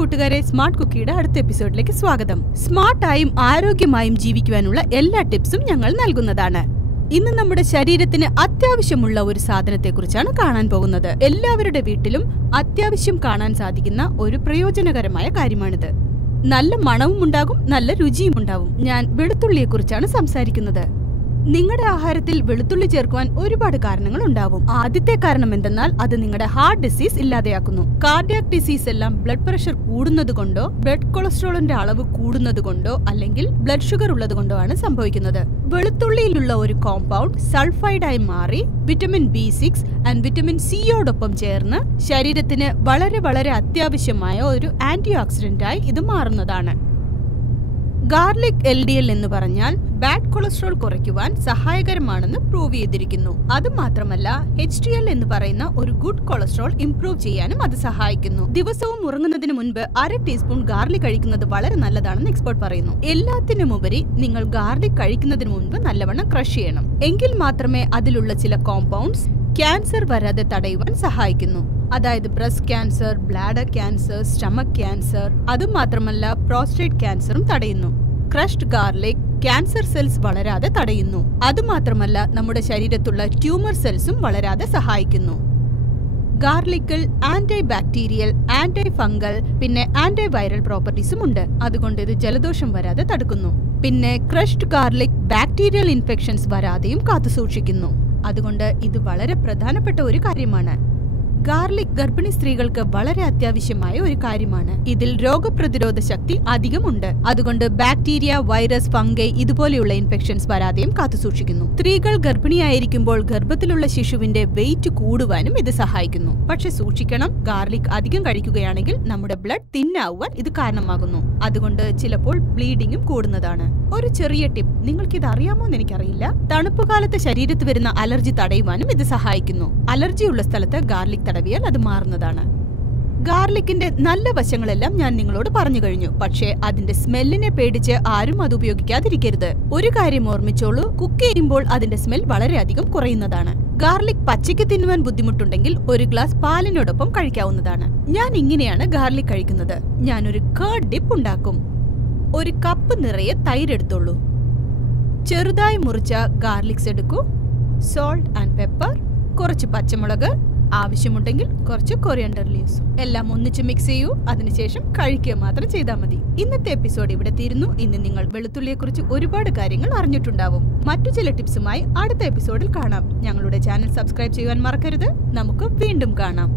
കൂട്ടുകാരെ, സ്മാർട്ട് കുക്കിയുടെ അടുത്ത എപ്പിസോഡിലേക്ക് സ്വാഗതം. സ്മാർട്ടായും ആരോഗ്യമായും ജീവിക്കുവാനുള്ള എല്ലാ ടിപ്സും ഞങ്ങൾ നൽകുന്നതാണ്. ഇന്ന് നമ്മുടെ ശരീരത്തിന് അത്യാവശ്യമുള്ള ഒരു സാധനത്തെക്കുറിച്ചാണ് കാണാൻ പോകുന്നത്. എല്ലാവരുടെ വീട്ടിലും അത്യാവശ്യം കാണാൻ സാധിക്കുന്ന ഒരു പ്രയോജനകരമായ കാര്യമാണിത്. നല്ല മണവും ഉണ്ടാകും, നല്ല രുചിയും ഉണ്ടാവും. ഞാൻ വെളുത്തുള്ളിയെക്കുറിച്ചാണ് സംസാരിക്കുന്നത്. നിങ്ങളുടെ ആഹാരത്തിൽ വെളുത്തുള്ളി ചേർക്കുവാൻ ഒരുപാട് കാരണങ്ങൾ ഉണ്ടാവും. ആദ്യത്തെ കാരണം എന്തെന്നാൽ അത് നിങ്ങളുടെ ഹാർട്ട് ഡിസീസ് ഇല്ലാതെയാക്കുന്നു. കാർഡിയാക് ഡിസീസ് എല്ലാം ബ്ലഡ് പ്രഷർ കൂടുന്നത് കൊണ്ടോ ബ്ലഡ് കൊളസ്ട്രോളിന്റെ അളവ് കൂടുന്നത് കൊണ്ടോ അല്ലെങ്കിൽ ബ്ലഡ് ഷുഗർ ഉള്ളത് കൊണ്ടോ ആണ് സംഭവിക്കുന്നത്. വെളുത്തുള്ളിയിലുള്ള ഒരു കോമ്പൗണ്ട് സൾഫൈഡായി മാറി വിറ്റമിൻ B6 ആൻഡ് വിറ്റമിൻ സിയോടൊപ്പം ചേർന്ന് ശരീരത്തിന് വളരെ അത്യാവശ്യമായ ഒരു ആന്റി ഓക്സിഡന്റായി ഇത് മാറുന്നതാണ്. ഗാർലിക് LDL എന്ന് പറഞ്ഞാൽ ബാഡ് കൊളസ്ട്രോൾ കുറയ്ക്കുവാൻ സഹായകരമാണെന്ന് പ്രൂവ് ചെയ്തിരിക്കുന്നു. അതുമാത്രമല്ല, HDL എന്ന് പറയുന്ന ഒരു ഗുഡ് കൊളസ്ട്രോൾ ഇംപ്രൂവ് ചെയ്യാനും അത് സഹായിക്കുന്നു. ദിവസവും ഉറങ്ങുന്നതിന് മുൻപ് 1/2 ടീസ്പൂൺ ഗാർലിക് കഴിക്കുന്നത് വളരെ നല്ലതാണെന്ന് എക്സ്പെർട്ട് പറയുന്നു. എല്ലാത്തിനുമുപരി നിങ്ങൾ ഗാർലിക് കഴിക്കുന്നതിന് മുൻപ് നല്ലവണ്ണം ക്രഷ് ചെയ്യണം. എങ്കിൽ മാത്രമേ അതിലുള്ള ചില കോമ്പൗണ്ട്സ് ക്യാൻസർ വരാതെ തടയുവാൻ സഹായിക്കുന്നു. അതായത് breast cancer, bladder cancer, stomach cancer, അതുമാത്രമല്ല പ്രോസ്റ്റേറ്റ് ക്യാൻസറും തടയുന്നു. ക്രഷ്ഡ് ഗാർലിക് ക്യാൻസർ സെൽസ് വളരാതെ തടയുന്നു. അതുമാത്രമല്ല നമ്മുടെ ശരീരത്തുള്ള ട്യൂമർ സെൽസും വളരാതെ സഹായിക്കുന്നു. ഗാർലിക്കിൽ ആന്റി ബാക്ടീരിയൽ, ആന്റി ഫംഗൽ, പിന്നെ ആന്റി വൈറൽ പ്രോപ്പർട്ടീസും ഉണ്ട്. അതുകൊണ്ട് ഇത് ജലദോഷം വരാതെ തടുക്കുന്നു. പിന്നെ ക്രഷ്ഡ് ഗാർലിക് ബാക്ടീരിയൽ ഇൻഫെക്ഷൻസ് വരാതെയും കാത്തുസൂക്ഷിക്കുന്നു. അതുകൊണ്ട് ഇത് വളരെ പ്രധാനപ്പെട്ട ഒരു കാര്യമാണ്. ഗാർലിക് ഗർഭിണി സ്ത്രീകൾക്ക് വളരെ അത്യാവശ്യമായ ഒരു കാര്യമാണ്. ഇതിൽ രോഗപ്രതിരോധ ശക്തി അധികമുണ്ട്. അതുകൊണ്ട് ബാക്ടീരിയ, വൈറസ്, ഫംഗൈ ഇതുപോലെയുള്ള ഇൻഫെക്ഷൻസ് വരാതെയും കാത്തുസൂക്ഷിക്കുന്നു. സ്ത്രീകൾ ഗർഭിണിയായിരിക്കുമ്പോൾ ഗർഭത്തിലുള്ള ശിശുവിന്റെ വെയിറ്റ് കൂടുവാനും ഇത് സഹായിക്കുന്നു. പക്ഷെ സൂക്ഷിക്കണം, ഗാർലിക് അധികം കഴിക്കുകയാണെങ്കിൽ നമ്മുടെ ബ്ലഡ് തിന്നാവാൻ ഇത് കാരണമാകുന്നു. അതുകൊണ്ട് ചിലപ്പോൾ ബ്ലീഡിങ്ങും കൂടുന്നതാണ്. ഒരു ചെറിയ ടിപ്പ്, നിങ്ങൾക്കിത് അറിയാമോ എന്ന് എനിക്കറിയില്ല. തണുപ്പുകാലത്ത് ശരീരത്ത് വരുന്ന അലർജി തടയുവാനും ഇത് സഹായിക്കുന്നു. അലർജിയുള്ള സ്ഥലത്ത് ഗാർലിക് തടവിയാൽ അത് മാറുന്നതാണ്. ഗാർലിക്കിന്റെ നല്ല വശങ്ങളെല്ലാം ഞാൻ നിങ്ങളോട് പറഞ്ഞു കഴിഞ്ഞു. പക്ഷേ അതിന്റെ സ്മെല്ലിനെ പേടിച്ച് ആരും അത് ഉപയോഗിക്കാതിരിക്കരുത്. ഒരു കാര്യം ഓർമ്മിച്ചോളൂ, കുക്ക് ചെയ്യുമ്പോൾ അതിന്റെ സ്മെൽ വളരെയധികം കുറയുന്നതാണ്. ഗാർലിക് പച്ചയ്ക്ക് തിന്നുവാൻ ബുദ്ധിമുട്ടുണ്ടെങ്കിൽ ഒരു ഗ്ലാസ് പാലിനോടൊപ്പം കഴിക്കാവുന്നതാണ്. ഞാൻ ഇങ്ങനെയാണ് ഗാർലിക് കഴിക്കുന്നത്. ഞാനൊരു കർഡ് ഡിപ്പ് ഉണ്ടാക്കും. ഒരു കപ്പ് നിറയെ തൈര് എടുത്തോളൂ. ചെറുതായി മുറിച്ച ഗാർലിക്സ് എടുക്കൂ. സോൾട്ട് ആൻഡ് പെപ്പർ, കുറച്ച് പച്ചമുളക്, ആവശ്യമുണ്ടെങ്കിൽ കുറച്ച് കൊറിയൻഡർ ലീവ്സ്, എല്ലാം ഒന്നിച്ച് മിക്സ് ചെയ്യൂ. അതിനുശേഷം കഴിക്കുക മാത്രം ചെയ്താൽ മതി. ഇന്നത്തെ എപ്പിസോഡ് ഇവിടെ തീരുന്നു. ഇന്ന് നിങ്ങൾ വെളുത്തുള്ളിയെക്കുറിച്ച് ഒരുപാട് കാര്യങ്ങൾ അറിഞ്ഞിട്ടുണ്ടാവും. മറ്റു ചില ടിപ്സുമായി അടുത്ത എപ്പിസോഡിൽ കാണാം. ഞങ്ങളുടെ ചാനൽ സബ്സ്ക്രൈബ് ചെയ്യുവാൻ മറക്കരുത്. നമുക്ക് വീണ്ടും കാണാം.